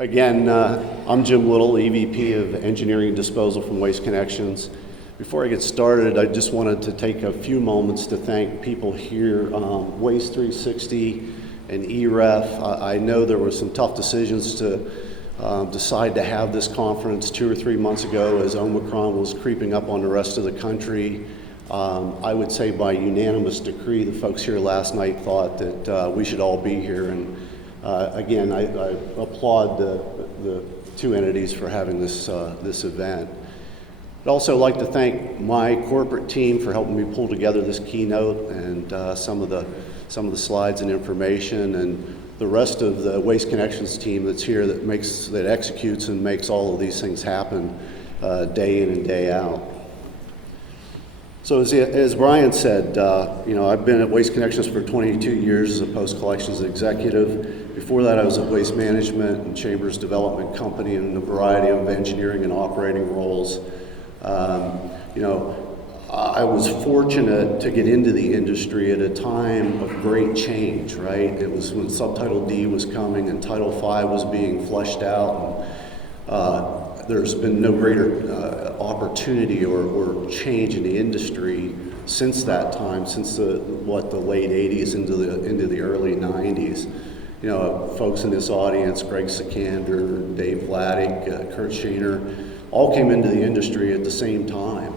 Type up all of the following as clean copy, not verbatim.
Again, I'm Jim Little, EVP of Engineering and Disposal from Waste Connections. Before I get started, I just wanted to take a few moments to thank people here, Waste 360 and EREF. I know there were some tough decisions to decide to have this conference 2 or 3 months ago as Omicron was creeping up on the rest of the country. I would say by unanimous decree, the folks here last night thought that we should all be here. And again, I applaud the two entities for having this event. I'd also like to thank my corporate team for helping me pull together this keynote and some of the slides and information, and the rest of the Waste Connections team that's here that executes and makes all of these things happen day in and day out. So as Brian said, I've been at Waste Connections for 22 years as a post-collections executive. Before that, I was at Waste Management and Chambers Development Company in a variety of engineering and operating roles. I was fortunate to get into the industry at a time of great change, right? It was when Subtitle D was coming and Title V was being fleshed out. And, there's been no greater opportunity or change in the industry since that time, since the late 80s into the early 90s. Folks in this audience, Greg Sikander, Dave Vladeck, Kurt Shaner, all came into the industry at the same time.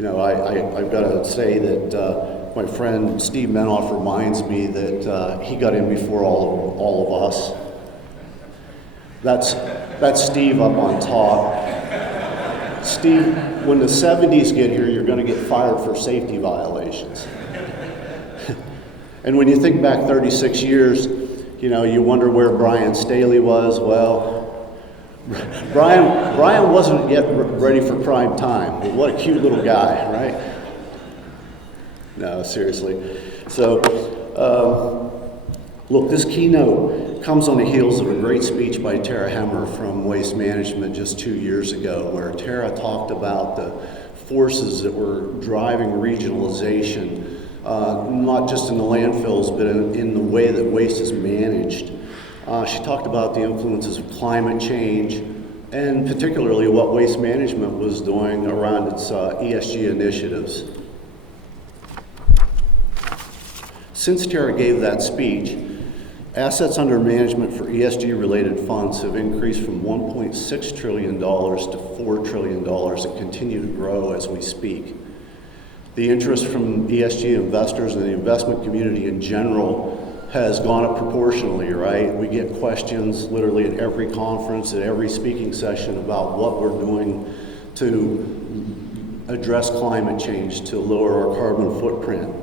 I've got to say that my friend Steve Menoff reminds me that he got in before all of us. That's Steve up on top. Steve, when the 70s get here, you're going to get fired for safety violations. And when you think back 36 years, you wonder where Brian Staley was. Well, Brian wasn't yet ready for prime time, but what a cute little guy, right? No, seriously. So, look, this keynote comes on the heels of a great speech by Tara Hemmer from Waste Management just 2 years ago, where Tara talked about the forces that were driving regionalization, not just in the landfills, but in the way that waste is managed. She talked about the influences of climate change, and particularly what Waste Management was doing around its ESG initiatives. Since Tara gave that speech, assets under management for ESG-related funds have increased from $1.6 trillion to $4 trillion and continue to grow as we speak. The interest from ESG investors and the investment community in general has gone up proportionally, right? We get questions literally at every conference, at every speaking session about what we're doing to address climate change, to lower our carbon footprint.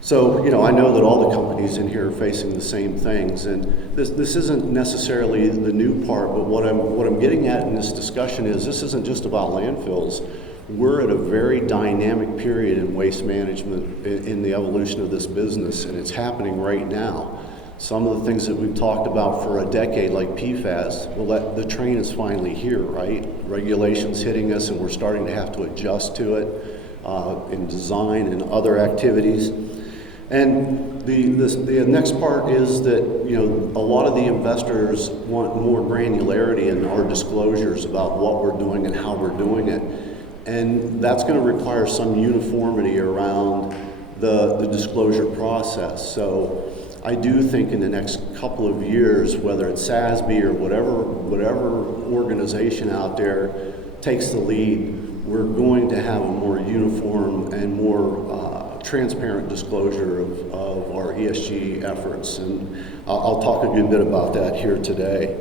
So, I know that all the companies in here are facing the same things, and this isn't necessarily the new part, but what I'm getting at in this discussion is this isn't just about landfills. We're at a very dynamic period in waste management in the evolution of this business, and it's happening right now. Some of the things that we've talked about for a decade, like PFAS, well, the train is finally here, right? Regulations hitting us, and we're starting to have to adjust to it in design and other activities. And the next part is that, a lot of the investors want more granularity in our disclosures about what we're doing and how we're doing it. And that's going to require some uniformity around the disclosure process. So I do think in the next couple of years, whether it's SASB or whatever organization out there takes the lead, we're going to have a more uniform and more transparent disclosure of our ESG efforts. And I'll talk a good bit about that here today.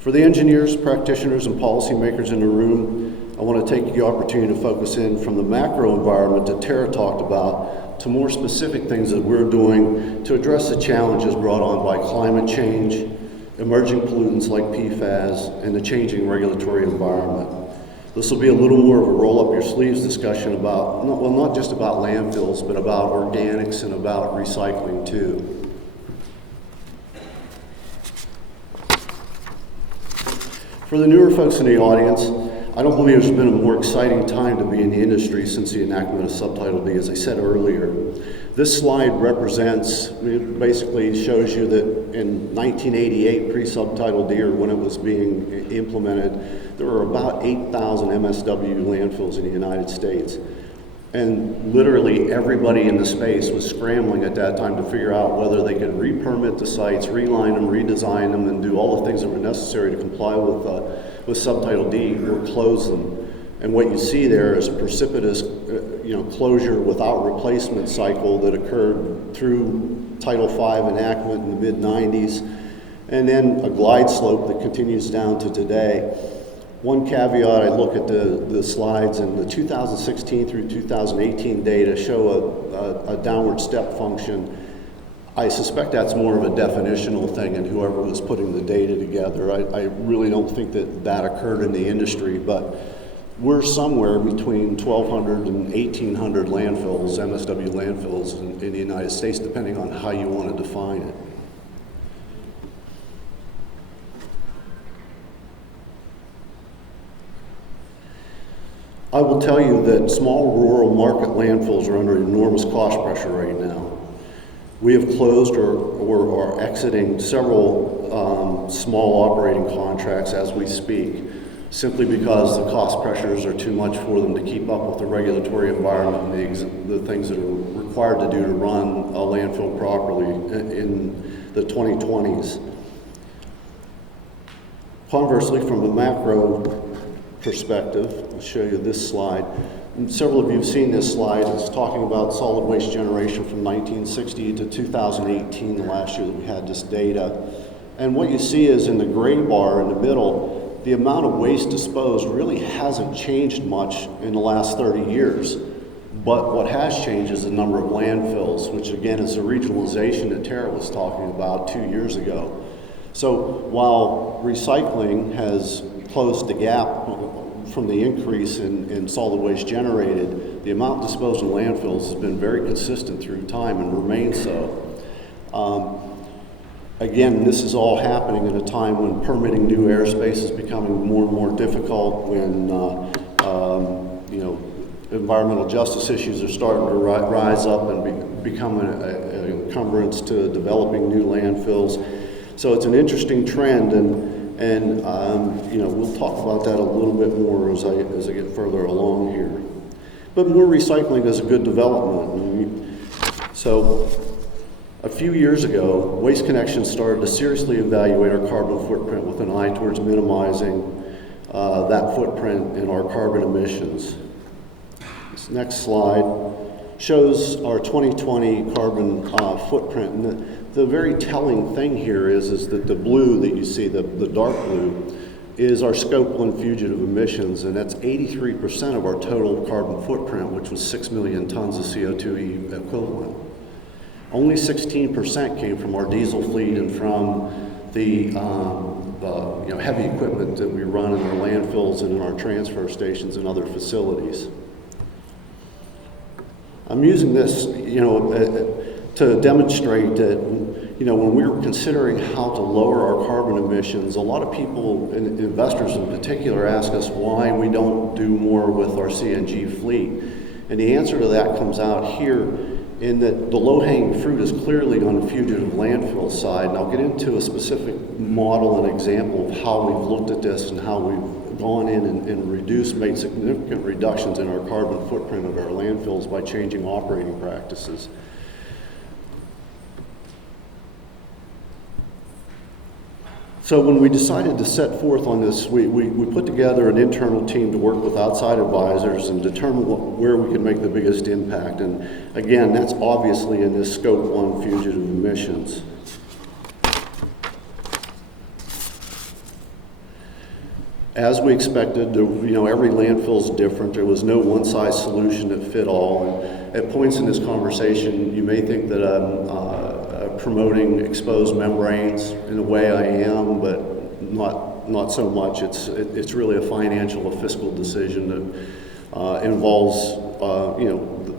For the engineers, practitioners, and policymakers in the room, I want to take the opportunity to focus in from the macro environment that Tara talked about to more specific things that we're doing to address the challenges brought on by climate change, emerging pollutants like PFAS, and the changing regulatory environment. This will be a little more of a roll-up-your-sleeves discussion about, not just about landfills, but about organics and about recycling too. For the newer folks in the audience, I don't believe there's been a more exciting time to be in the industry since the enactment of Subtitle D, as I said earlier. This slide represents, it basically shows you that in 1988, pre-Subtitle D, or when it was being implemented, there were about 8,000 MSW landfills in the United States. And literally everybody in the space was scrambling at that time to figure out whether they could re-permit the sites, reline them, redesign them, and do all the things that were necessary to comply with Subtitle D or close them. And what you see there is a precipitous closure without replacement cycle that occurred through Title V enactment in the mid-90s, and then a glide slope that continues down to today. One caveat, I look at the slides, and the 2016 through 2018 data show a downward step function. I suspect that's more of a definitional thing, and whoever was putting the data together, I really don't think that occurred in the industry, but we're somewhere between 1,200 and 1,800 landfills, MSW landfills in the United States, depending on how you want to define it. I will tell you that small rural market landfills are under enormous cost pressure right now. We have closed or are exiting several small operating contracts as we speak, simply because the cost pressures are too much for them to keep up with the regulatory environment and the things that are required to do to run a landfill properly in the 2020s. Conversely, from a macro perspective, I'll show you this slide. And several of you have seen this slide. It's talking about solid waste generation from 1960 to 2018, the last year that we had this data. And what you see is in the gray bar in the middle, the amount of waste disposed really hasn't changed much in the last 30 years. But what has changed is the number of landfills, which again is the regionalization that Tara was talking about 2 years ago. So while recycling has closed the gap from the increase in solid waste generated, the amount disposed in landfills has been very consistent through time and remains so. Again, this is all happening at a time when permitting new airspace is becoming more and more difficult, when environmental justice issues are starting to rise up and become an encumbrance to developing new landfills. So it's an interesting trend, and we'll talk about that a little bit more as I get further along here. But more recycling is a good development. So a few years ago, Waste Connections started to seriously evaluate our carbon footprint with an eye towards minimizing that footprint in our carbon emissions. This next slide shows our 2020 carbon footprint. And the very telling thing here is that the blue that you see, the dark blue, is our Scope 1 fugitive emissions, and that's 83% of our total carbon footprint, which was 6 million tons of CO2 equivalent. Only 16% came from our diesel fleet and from the heavy equipment that we run in our landfills and in our transfer stations and other facilities. I'm using this, to demonstrate that, when we were considering how to lower our carbon emissions, a lot of people, and investors in particular, ask us why we don't do more with our CNG fleet. And the answer to that comes out here in that the low-hanging fruit is clearly on the fugitive landfill side. And I'll get into a specific model and example of how we've looked at this and how we've gone in and made significant reductions in our carbon footprint of our landfills by changing operating practices. So when we decided to set forth on this, we put together an internal team to work with outside advisors and determine where we could make the biggest impact. And again, that's obviously in this Scope 1 fugitive emissions. As we expected, every landfill is different. There was no one-size solution that fit all. And at points in this conversation, you may think that I'm promoting exposed membranes. In a way I am, but not so much. It's really a financial, a fiscal decision that involves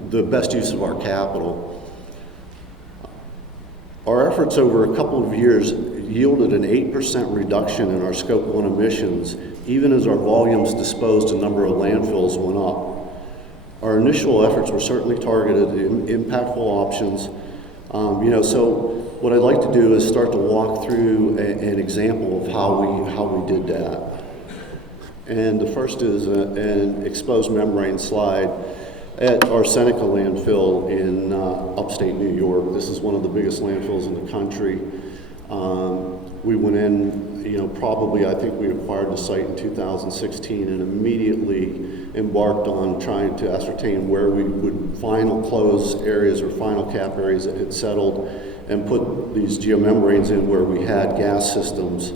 the best use of our capital. Our efforts over a couple of years, yielded an 8% reduction in our Scope 1 emissions, even as our volumes disposed and number of landfills went up. Our initial efforts were certainly targeted at impactful options. So what I'd like to do is start to walk through an example of how we did that. And the first is an exposed membrane slide at our Seneca Landfill in upstate New York. This is one of the biggest landfills in the country. We went in, probably I think we acquired the site in 2016 and immediately embarked on trying to ascertain where we would final close areas or final cap areas that had settled and put these geomembranes in where we had gas systems.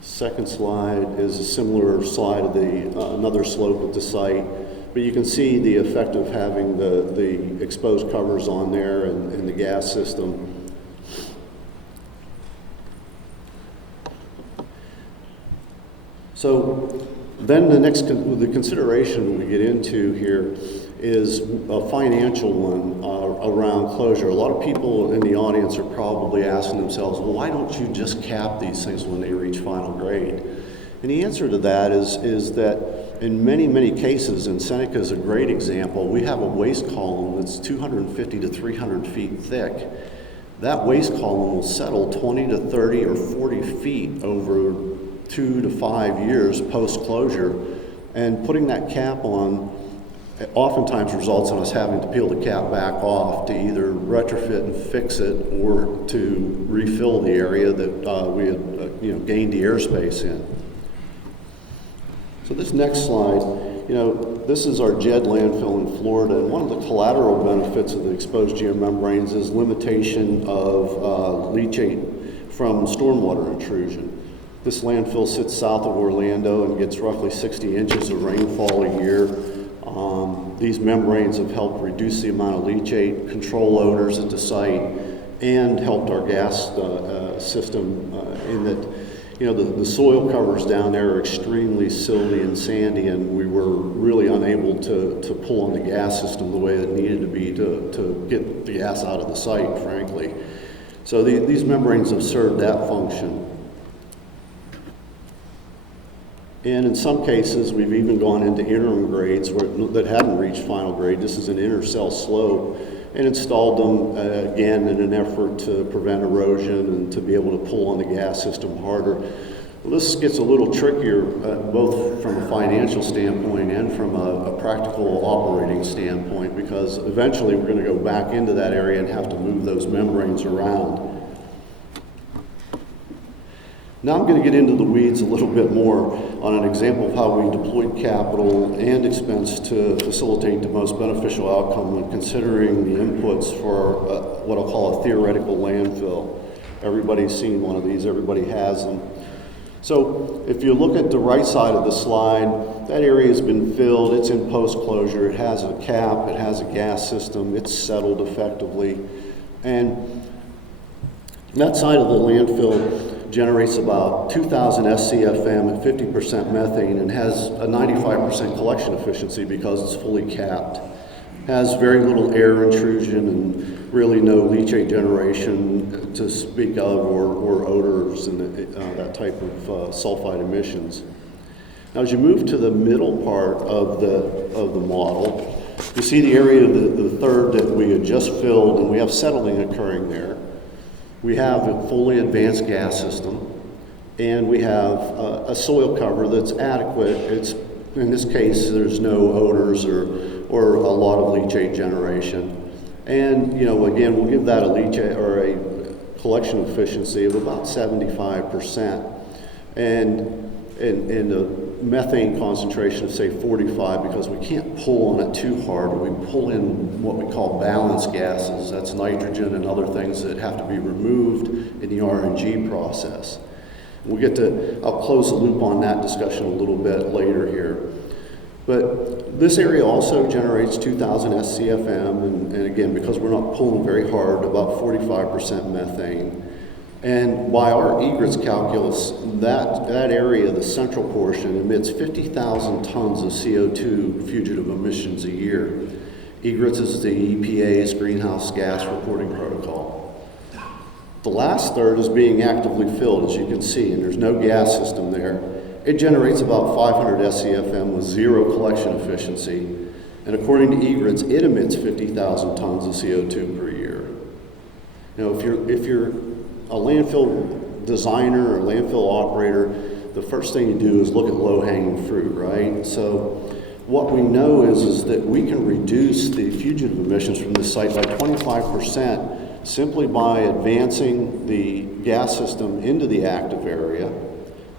Second slide is a similar slide of another slope at the site, but you can see the effect of having the exposed covers on there and the gas system. So then the consideration we get into here is a financial one around closure. A lot of people in the audience are probably asking themselves, well, why don't you just cap these things when they reach final grade? And the answer to that is that in many, many cases, and Seneca is a great example, we have a waste column that's 250 to 300 feet thick. That waste column will settle 20 to 30 or 40 feet over 2 to 5 years post-closure, and putting that cap on oftentimes results in us having to peel the cap back off to either retrofit and fix it or to refill the area that we had gained the airspace in. So this next slide, this is our Jed landfill in Florida, and one of the collateral benefits of the exposed geomembranes is limitation of leachate from stormwater intrusion. This landfill sits south of Orlando and gets roughly 60 inches of rainfall a year. These membranes have helped reduce the amount of leachate, control odors at the site, and helped our gas system in that, the soil covers down there are extremely silty and sandy, and we were really unable to pull on the gas system the way it needed to be to get the gas out of the site, frankly. So these membranes have served that function. And in some cases, we've even gone into interim grades that hadn't reached final grade. This is an intercell slope, and installed them again in an effort to prevent erosion and to be able to pull on the gas system harder. Well, this gets a little trickier, both from a financial standpoint and from a practical operating standpoint, because eventually we're going to go back into that area and have to move those membranes around. Now I'm going to get into the weeds a little bit more on an example of how we deployed capital and expense to facilitate the most beneficial outcome when considering the inputs for what I'll call a theoretical landfill. Everybody's seen one of these, everybody has them. So if you look at the right side of the slide, that area has been filled, it's in post-closure, it has a cap, it has a gas system, it's settled effectively. And that side of the landfill generates about 2,000 SCFM at 50% methane and has a 95% collection efficiency because it's fully capped. Has very little air intrusion and really no leachate generation to speak of or odors and that type of sulfide emissions. Now as you move to the middle part of the model, you see the area of the third that we had just filled, and we have settling occurring there. We have a fully advanced gas system, and we have a soil cover that's adequate. It's, in this case, there's no odors or a lot of leachate generation. And, again, we'll give that a leachate or a collection efficiency of about 75%. And the methane concentration of, say, 45, because we can't pull on it too hard. We pull in what we call balanced gases. That's nitrogen and other things that have to be removed in the RNG process. I'll close the loop on that discussion a little bit later here. But this area also generates 2,000 SCFM, and again, because we're not pulling very hard, about 45% methane. And by our egrets calculus, that area, the central portion, emits 50,000 tons of CO2 fugitive emissions a year. Egrets is the EPA's greenhouse gas reporting protocol. The last third is being actively filled, as you can see, and there's no gas system there. It generates about 500 SCFM with zero collection efficiency, and according to eGrids, it emits 50,000 tons of CO2 per year. You know, if you're a landfill designer or landfill operator, the first thing you do is look at low-hanging fruit, right? So what we know is that we can reduce the fugitive emissions from this site by 25% simply by advancing the gas system into the active area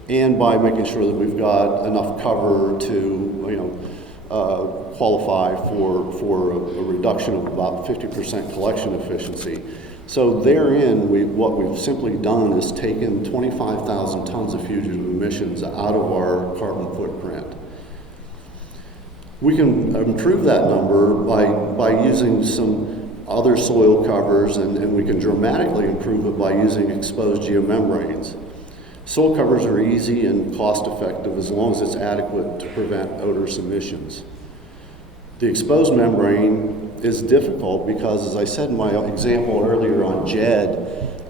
and by making sure that we've got enough cover to, qualify for a reduction of about 50% collection efficiency. So therein, what we've simply done is taken 25,000 tons of fugitive emissions out of our carbon footprint. We can improve that number by using some other soil covers, and we can dramatically improve it by using exposed geomembranes. Soil covers are easy and cost effective as long as it's adequate to prevent odorous emissions. The exposed membrane is difficult because, as I said in my example earlier on JED,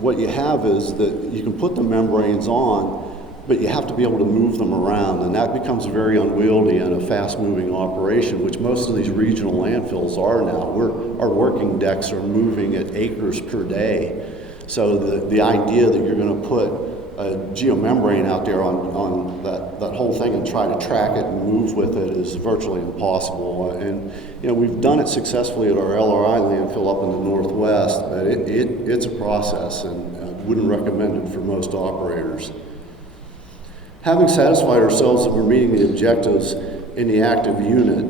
what you have is that you can put the membranes on, but you have to be able to move them around, and that becomes very unwieldy in a fast-moving operation, which most of these regional landfills are now. Our working decks are moving at acres per day. So the idea that you're going to put a geomembrane out there on that whole thing and try to track it and move with it is virtually impossible. And we've done it successfully at our LRI landfill up in the Northwest, but it's a process, and I wouldn't recommend it for most operators. Having satisfied ourselves that we're meeting the objectives in the active unit,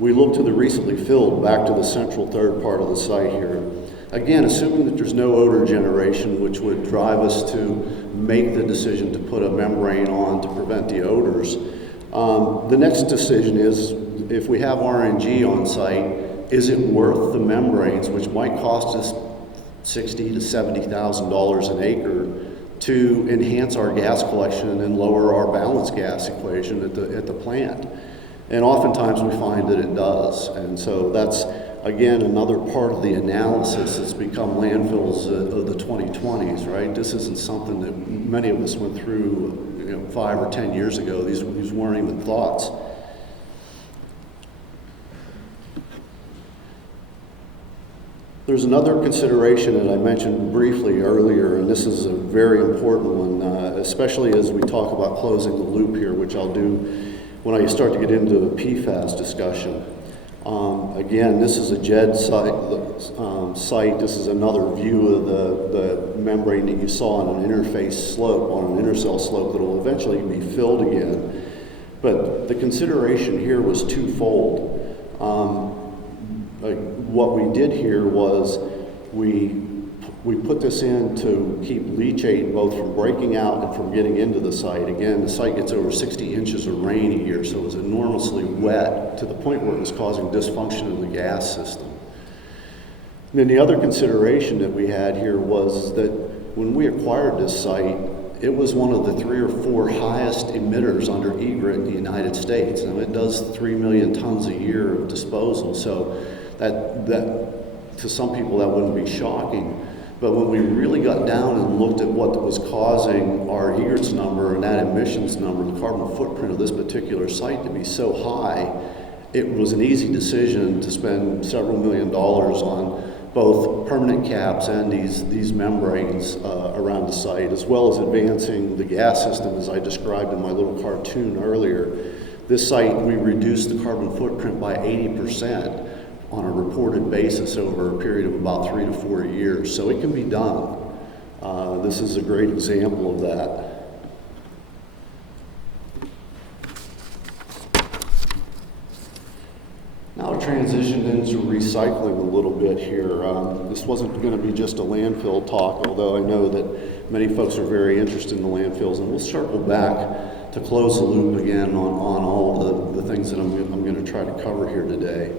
we look to the recently filled back to the central third part of the site here. Again, assuming that there's no odor generation, which would drive us to make the decision to put a membrane on to prevent the odors. The next decision is, if we have RNG on site, is it worth the membranes, which might cost us $60,000 to $70,000 an acre, to enhance our gas collection and lower our balance gas equation at the plant? And oftentimes we find that it does. And so that's, again, another part of the analysis that's become landfills of the 2020s, right? This isn't something that many of us went through 5 or 10 years ago. These weren't even thoughts. There's another consideration that I mentioned briefly earlier, and this is a very important one, especially as we talk about closing the loop here, which I'll do when I start to get into the PFAS discussion. Again, this is a JED site. This is another view of the membrane that you saw on an interface slope, on an intercell slope that will eventually be filled again. But the consideration here was twofold. What we did here was we put this in to keep leachate both from breaking out and from getting into the site. Again, the site gets over 60 inches of rain a year, so it was enormously wet to the point where it was causing dysfunction in the gas system. And then the other consideration that we had here was that when we acquired this site, it was one of the 3 or 4 highest emitters under eGRIT in the United States. Now, it does 3 million tons a year of disposal, so that to some people that wouldn't be shocking. But when we really got down and looked at what was causing our eGRITS number and that emissions number, the carbon footprint of this particular site to be so high, it was an easy decision to spend several $1 million on both permanent caps and these membranes around the site, as well as advancing the gas system as I described in my little cartoon earlier. This site, we reduced the carbon footprint by 80% on a reported basis over a period of about 3 to 4 years. So it can be done. This is a great example of that. Now I'll transition into recycling a little bit here. This wasn't going to be just a landfill talk, although I know that many folks are very interested in the landfills, and we'll circle back to close the loop again on all the things that I'm going to try to cover here today.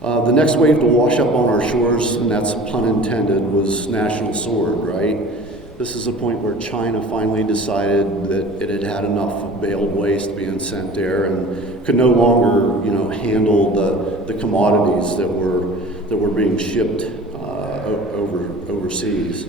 The next wave to wash up on our shores, and that's pun intended, was National Sword, right? This is a point where China finally decided that it had had enough of baled waste being sent there and could no longer, handle the commodities that were being shipped over overseas.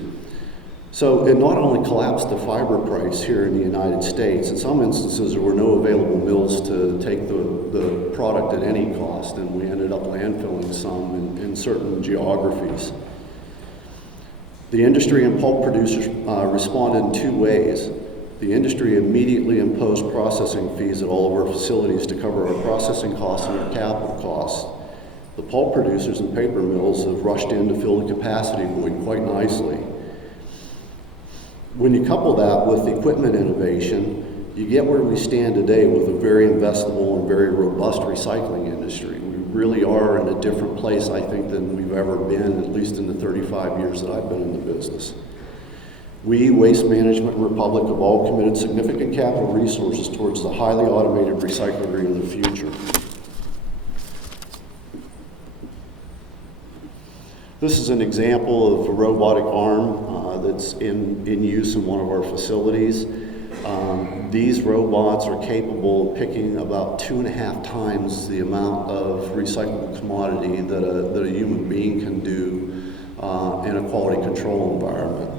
So it not only collapsed the fiber price here in the United States, in some instances there were no available mills to take the product at any cost, and we ended up landfilling some in certain geographies. The industry and pulp producers responded in two ways. The industry immediately imposed processing fees at all of our facilities to cover our processing costs and our capital costs. The pulp producers and paper mills have rushed in to fill the capacity void quite nicely. When you couple that with equipment innovation, you get where we stand today with a very investable and very robust recycling industry. We really are in a different place, I think, than we've ever been, at least in the 35 years that I've been in the business. We, Waste Management Republic, have all committed significant capital resources towards the highly automated recyclery of the future. This is an example of a robotic arm that's in use in one of our facilities. These robots are capable of picking about 2.5 times the amount of recyclable commodity that a human being can do in a quality control environment.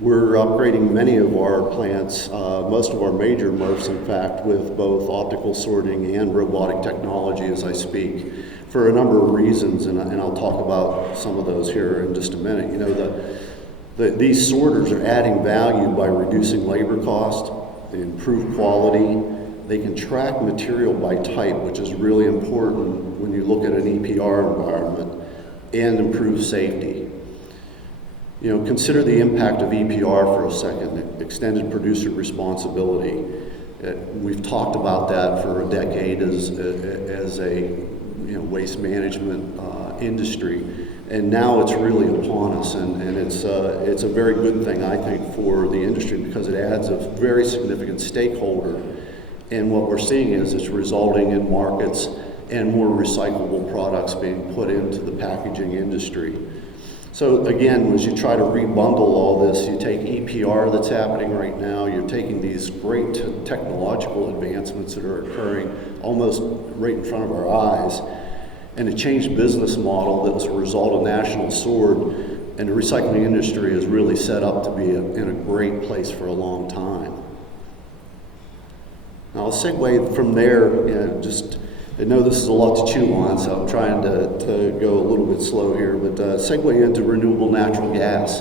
We're upgrading many of our plants, most of our major MRFs, in fact, with both optical sorting and robotic technology as I speak, for a number of reasons, and I'll talk about some of those here in just a minute. You know, these sorters are adding value by reducing labor cost, they improve quality, they can track material by type, which is really important when you look at an EPR environment, and improve safety. You know, consider the impact of EPR for a second, extended producer responsibility. We've talked about that for a decade as a waste management industry, and now it's really upon us, and it's a very good thing, I think, for the industry because it adds a very significant stakeholder, and what we're seeing is it's resulting in markets and more recyclable products being put into the packaging industry. So again, as you try to rebundle all this, you take EPR that's happening right now, you're taking these great technological advancements that are occurring almost right in front of our eyes, and a changed business model that was a result of National Sword, and the recycling industry is really set up to be in a great place for a long time. Now I'll segue from there, I know this is a lot to chew on, so I'm trying to go a little bit slow here, but segue into renewable natural gas.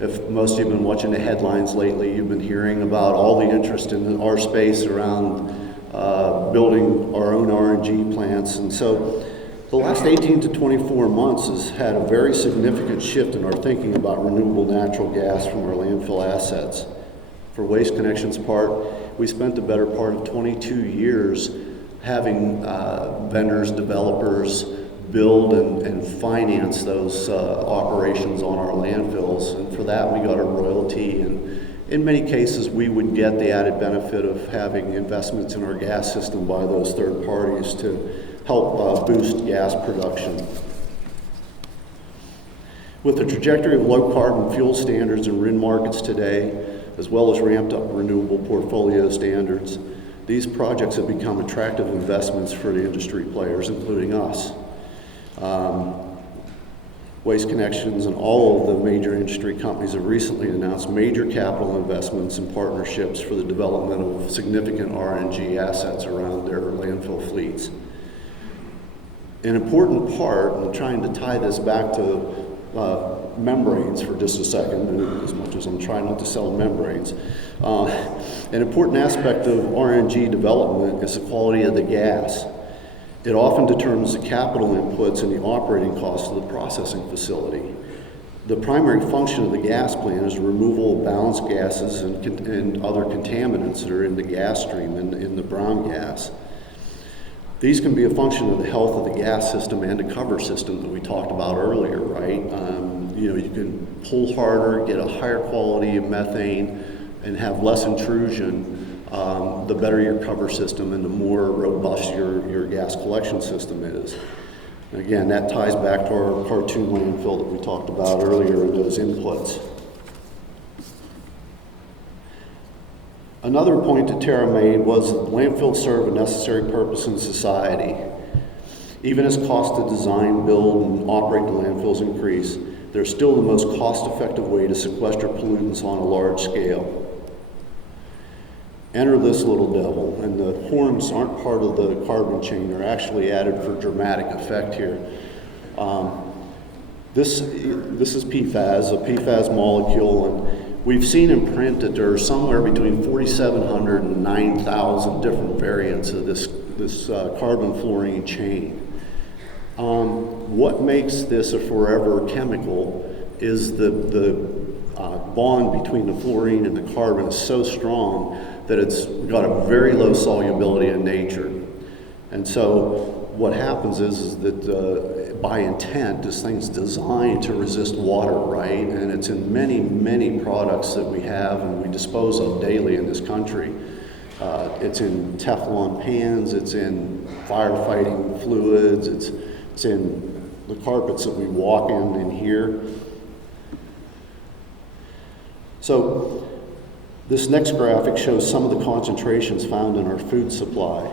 If most of you have been watching the headlines lately, you've been hearing about all the interest in our space around building our own RNG plants. And so the last 18 to 24 months has had a very significant shift in our thinking about renewable natural gas from our landfill assets. For Waste Connections' part, we spent the better part of 22 years having vendors, developers build and finance those operations on our landfills, and for that we got a royalty, and in many cases we would get the added benefit of having investments in our gas system by those third parties to help boost gas production. With the trajectory of low carbon fuel standards in RIN markets today, as well as ramped up renewable portfolio standards, these projects have become attractive investments for the industry players, including us. Waste Connections and all of the major industry companies have recently announced major capital investments and partnerships for the development of significant RNG assets around their landfill fleets. An important part, and I'm trying to tie this back to membranes for just a second, as much as I'm trying not to sell membranes. An important aspect of RNG development is the quality of the gas. It often determines the capital inputs and the operating costs of the processing facility. The primary function of the gas plant is removal of balanced gases and other contaminants that are in the gas stream and in the brown gas. These can be a function of the health of the gas system and the cover system that we talked about earlier, right? You can pull harder, get a higher quality of methane, and have less intrusion, the better your cover system and the more robust your gas collection system is. And again, that ties back to our cartoon landfill that we talked about earlier and those inputs. Another point that Tara made was that landfills serve a necessary purpose in society. Even as costs to design, build, and operate the landfills increase, they're still the most cost-effective way to sequester pollutants on a large scale. Enter this little devil, and the horns aren't part of the carbon chain. They're actually added for dramatic effect here. This is PFAS, a PFAS molecule, and we've seen in print that there are somewhere between 4,700 and 9,000 different variants of this carbon fluorine chain. What makes this a forever chemical is the bond between the fluorine and the carbon is so strong that it's got a very low solubility in nature. And so what happens is that by intent, this thing's designed to resist water, right? And it's in many, many products that we have and we dispose of daily in this country. It's in Teflon pans, it's in firefighting fluids, it's in the carpets that we walk in here. So this next graphic shows some of the concentrations found in our food supply.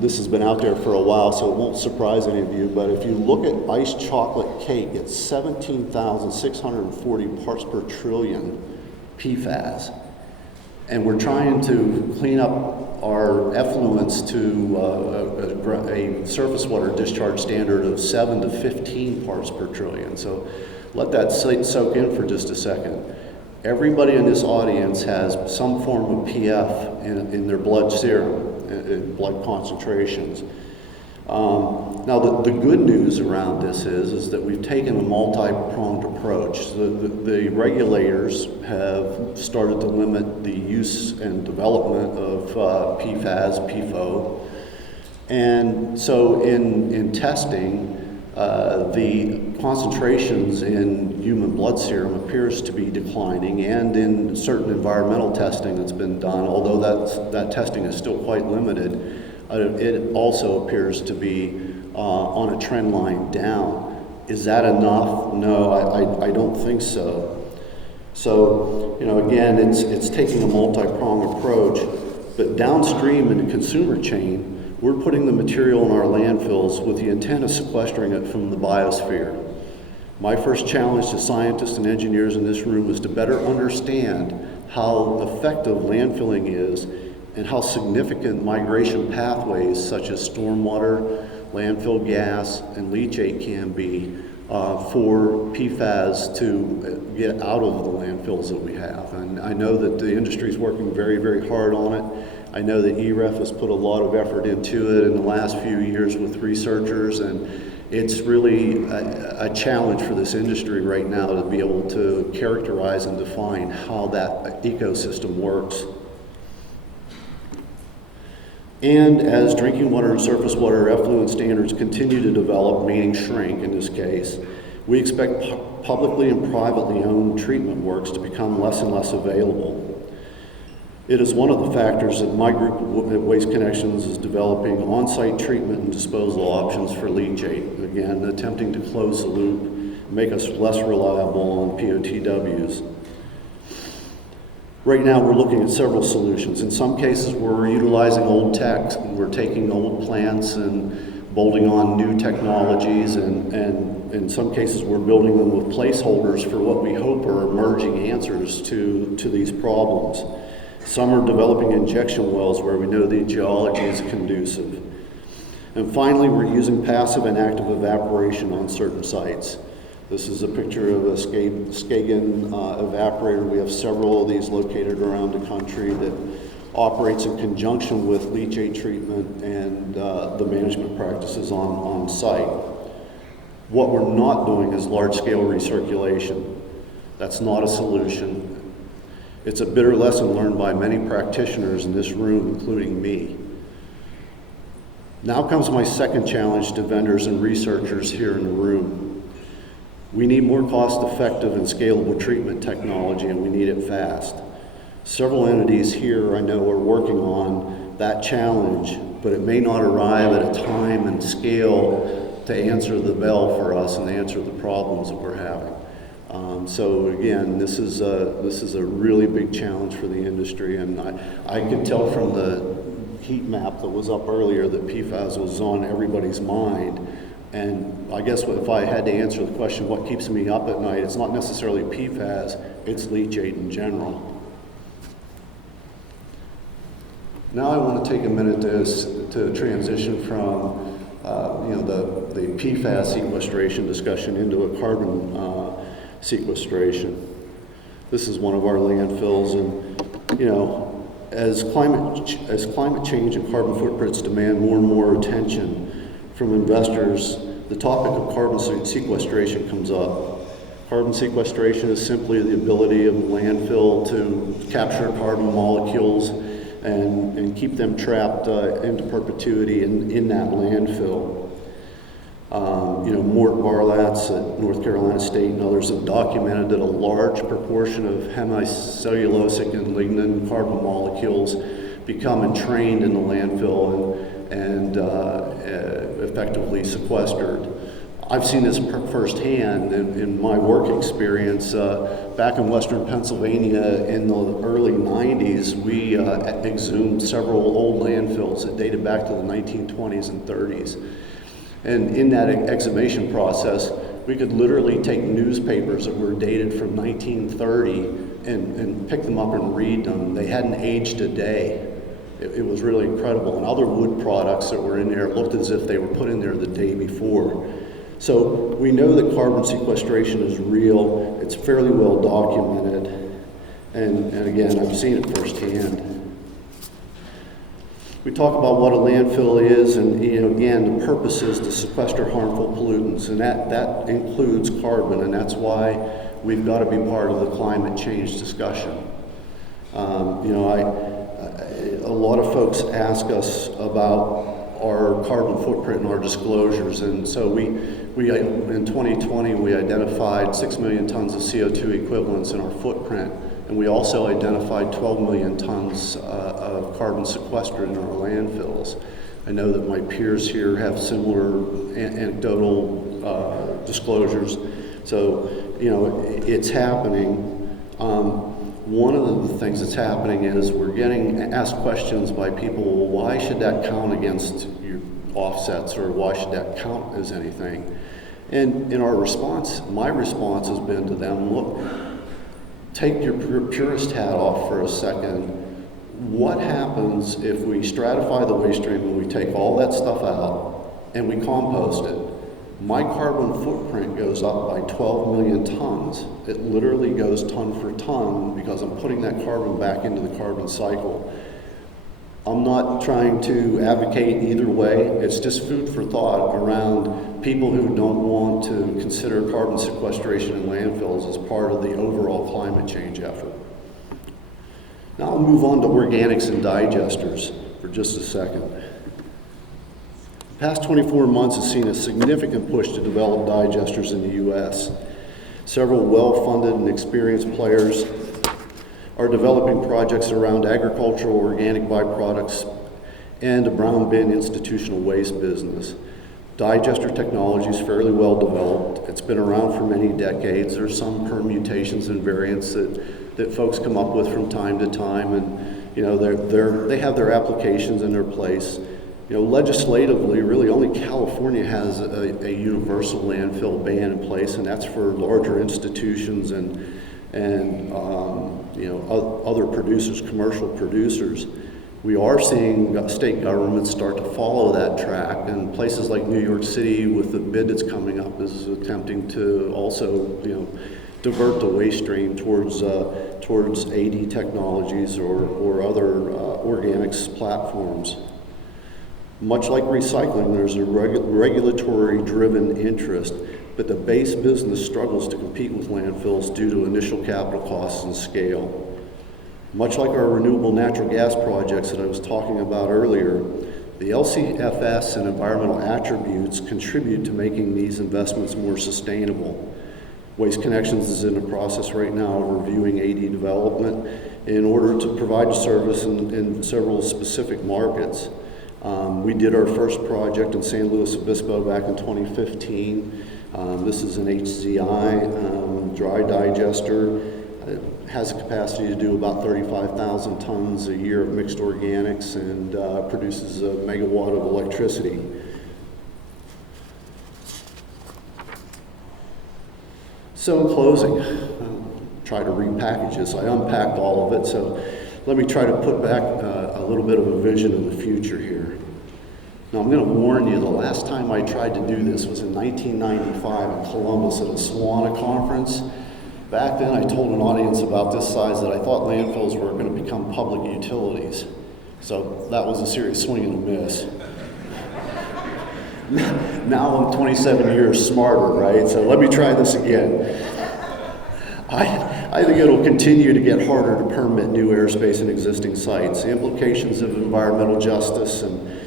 This has been out there for a while, so it won't surprise any of you, but if you look at iced chocolate cake, it's 17,640 parts per trillion PFAS. And we're trying to clean up our effluents to a surface water discharge standard of 7 to 15 parts per trillion. So let that soak in for just a second. Everybody in this audience has some form of PF in their blood serum, in blood concentrations. Now the good news around this is that we've taken a multi-pronged approach. The regulators have started to limit the use and development of PFAS, PFO. And so in testing, the concentrations in human blood serum appears to be declining, and in certain environmental testing that's been done, although that testing is still quite limited, it also appears to be on a trend line down. Is that enough? No, I don't think so. So, again, it's taking a multi-pronged approach, but downstream in the consumer chain, we're putting the material in our landfills with the intent of sequestering it from the biosphere. My first challenge to scientists and engineers in this room is to better understand how effective landfilling is and how significant migration pathways such as stormwater, landfill gas, and leachate can be for PFAS to get out of the landfills that we have. And I know that the industry is working very, very hard on it. I know that EREF has put a lot of effort into it in the last few years with researchers, and it's really a challenge for this industry right now to be able to characterize and define how that ecosystem works. And as drinking water and surface water effluent standards continue to develop, meaning shrink in this case, we expect publicly and privately owned treatment works to become less and less available. It is one of the factors that my group at Waste Connections is developing on-site treatment and disposal options for leachate. Again, attempting to close the loop, make us less reliable on POTWs. Right now, we're looking at several solutions. In some cases, we're utilizing old tech. We're taking old plants and bolting on new technologies, and in some cases, we're building them with placeholders for what we hope are emerging answers to these problems. Some are developing injection wells where we know the geology is conducive. And finally, we're using passive and active evaporation on certain sites. This is a picture of a Skagen evaporator. We have several of these located around the country that operates in conjunction with leachate treatment and the management practices on site. What we're not doing is large-scale recirculation. That's not a solution. It's a bitter lesson learned by many practitioners in this room, including me. Now comes my second challenge to vendors and researchers here in the room. We need more cost-effective and scalable treatment technology, and we need it fast. Several entities here I know are working on that challenge, but it may not arrive at a time and scale to answer the bell for us and answer the problems that we're having. So again, this is a really big challenge for the industry, and I can tell from the heat map that was up earlier that PFAS was on everybody's mind. And I guess if I had to answer the question, what keeps me up at night, it's not necessarily PFAS, it's leachate in general. Now I want to take a minute to transition from the PFAS sequestration discussion into a carbon sequestration. This is one of our landfills, and as climate change and carbon footprints demand more and more attention from investors, the topic of carbon sequestration comes up. Carbon sequestration is simply the ability of a landfill to capture carbon molecules and keep them trapped into perpetuity in that landfill. Mort Barlatz at North Carolina State and others have documented that a large proportion of hemicellulosic and lignin carbon molecules become entrained in the landfill and effectively sequestered. I've seen this firsthand in my work experience. Back in Western Pennsylvania in the early 90s, we exhumed several old landfills that dated back to the 1920s and 30s. And in that exhumation process, we could literally take newspapers that were dated from 1930 and pick them up and read them. They hadn't aged a day. It was really incredible. And other wood products that were in there looked as if they were put in there the day before. So we know that carbon sequestration is real. It's fairly well documented. And again, I've seen it firsthand. We talk about what a landfill is, and again, the purpose is to sequester harmful pollutants, and that includes carbon, and that's why we've got to be part of the climate change discussion. A lot of folks ask us about our carbon footprint and our disclosures, and so we in 2020 we identified 6 million tons of CO2 equivalents in our footprint, and we also identified 12 million tons of carbon sequestered in our landfills. I know that my peers here have similar anecdotal disclosures, so it's happening. One of the things that's happening is we're getting asked questions by people, well, why should that count against your offsets, or why should that count as anything? And in our response, my response has been to them, look, take your purist hat off for a second. What happens if we stratify the waste stream and we take all that stuff out and we compost it? My carbon footprint goes up by 12 million tons. It literally goes ton for ton because I'm putting that carbon back into the carbon cycle. I'm not trying to advocate either way. It's just food for thought around people who don't want to consider carbon sequestration in landfills as part of the overall climate change effort. Now I'll move on to organics and digesters for just a second. The past 24 months has seen a significant push to develop digesters in the U.S. Several well-funded and experienced players are developing projects around agricultural organic byproducts and a brown bin institutional waste business. Digester technology is fairly well developed. It's been around for many decades. There's some permutations and variants that folks come up with from time to time, and they have their applications in their place. Legislatively, really only California has a universal landfill ban in place, and that's for larger institutions and other producers, commercial producers. We are seeing state governments start to follow that track, and places like New York City, with the bid that's coming up, is attempting to also, divert the waste stream towards AD technologies or other organics platforms. Much like recycling, there's a regulatory-driven interest, but the base business struggles to compete with landfills due to initial capital costs and scale. Much like our renewable natural gas projects that I was talking about earlier, the LCFS and environmental attributes contribute to making these investments more sustainable. Waste Connections is in the process right now of reviewing AD development in order to provide a service in several specific markets. We did our first project in San Luis Obispo back in 2015. This is an HZI dry digester. It has a capacity to do about 35,000 tons a year of mixed organics and produces a megawatt of electricity. So in closing, I'll try to repackage this. I unpacked all of it, so let me try to put back a little bit of a vision of the future here. Now I'm going to warn you, the last time I tried to do this was in 1995 in Columbus at a SWANA conference. Back then I told an audience about this size that I thought landfills were going to become public utilities. So that was a serious swing and a miss. Now I'm 27 years smarter, right? So let me try this again. I think it'll continue to get harder to permit new airspace in existing sites. The implications of environmental justice and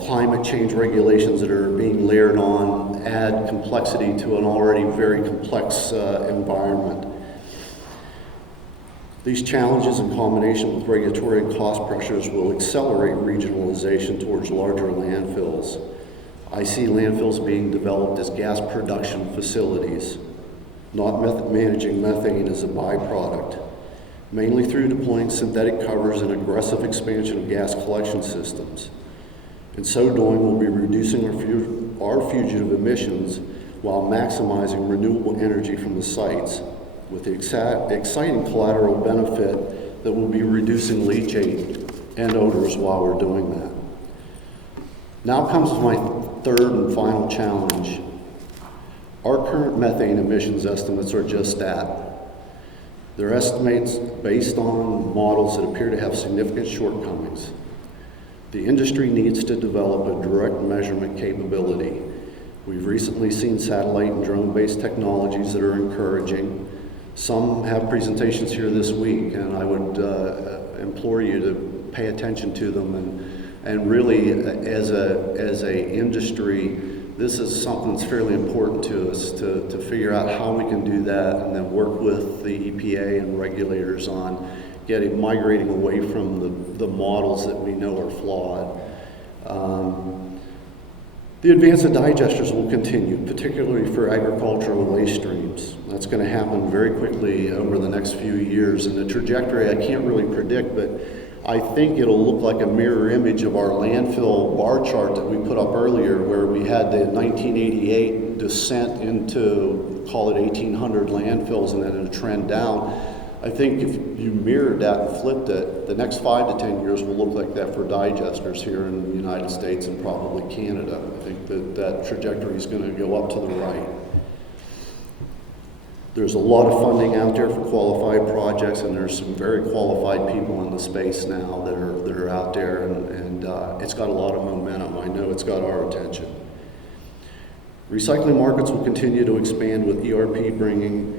climate change regulations that are being layered on add complexity to an already very complex environment. These challenges in combination with regulatory and cost pressures will accelerate regionalization towards larger landfills. I see landfills being developed as gas production facilities, not managing methane as a byproduct, mainly through deploying synthetic covers and aggressive expansion of gas collection systems. In so doing, we'll be reducing our fugitive emissions while maximizing renewable energy from the sites, with the exciting collateral benefit that we'll be reducing leaching and odors while we're doing that. Now comes my third and final challenge. Our current methane emissions estimates are just that. They're estimates based on models that appear to have significant shortcomings. The industry needs to develop a direct measurement capability. We've recently seen satellite and drone-based technologies that are encouraging. Some have presentations here this week, and I would implore you to pay attention to them. And really, as a industry, this is something that's fairly important to us to figure out how we can do that, and then work with the EPA and regulators on migrating away from the models that we know are flawed. The advance of digesters will continue, particularly for agricultural waste streams. That's going to happen very quickly over the next few years, and the trajectory I can't really predict, but I think it'll look like a mirror image of our landfill bar chart that we put up earlier, where we had the 1988 descent into, call it 1,800 landfills, and then a trend down. I think if you mirrored that and flipped it, the next 5 to 10 years will look like that for digesters here in the United States and probably Canada. I think that trajectory is going to go up to the right. There's a lot of funding out there for qualified projects, and there's some very qualified people in the space now that are out there, and it's got a lot of momentum. I know it's got our attention. Recycling markets will continue to expand, with ERP bringing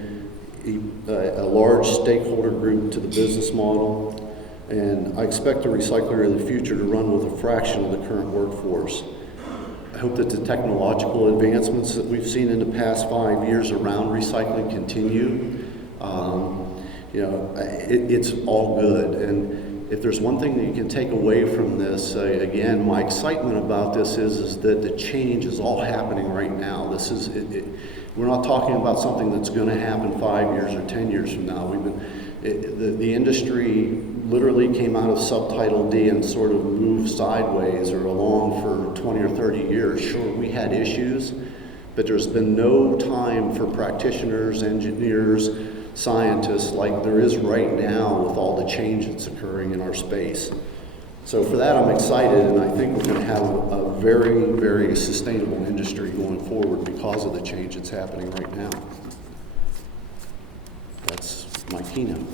a large stakeholder group to the business model, and I expect the recycler of the future to run with a fraction of the current workforce. I hope that the technological advancements that we've seen in the past 5 years around recycling continue. It's all good, and if there's one thing that you can take away from this, again, my excitement about this is that the change is all happening right now. We're not talking about something that's going to happen 5 years or 10 years from now. The industry literally came out of Subtitle D and sort of moved sideways or along for 20 or 30 years. Sure, we had issues, but there's been no time for practitioners, engineers, scientists like there is right now with all the change that's occurring in our space. So for that, I'm excited, and I think we're going to have a very, very sustainable industry going forward because of the change that's happening right now. That's my keynote.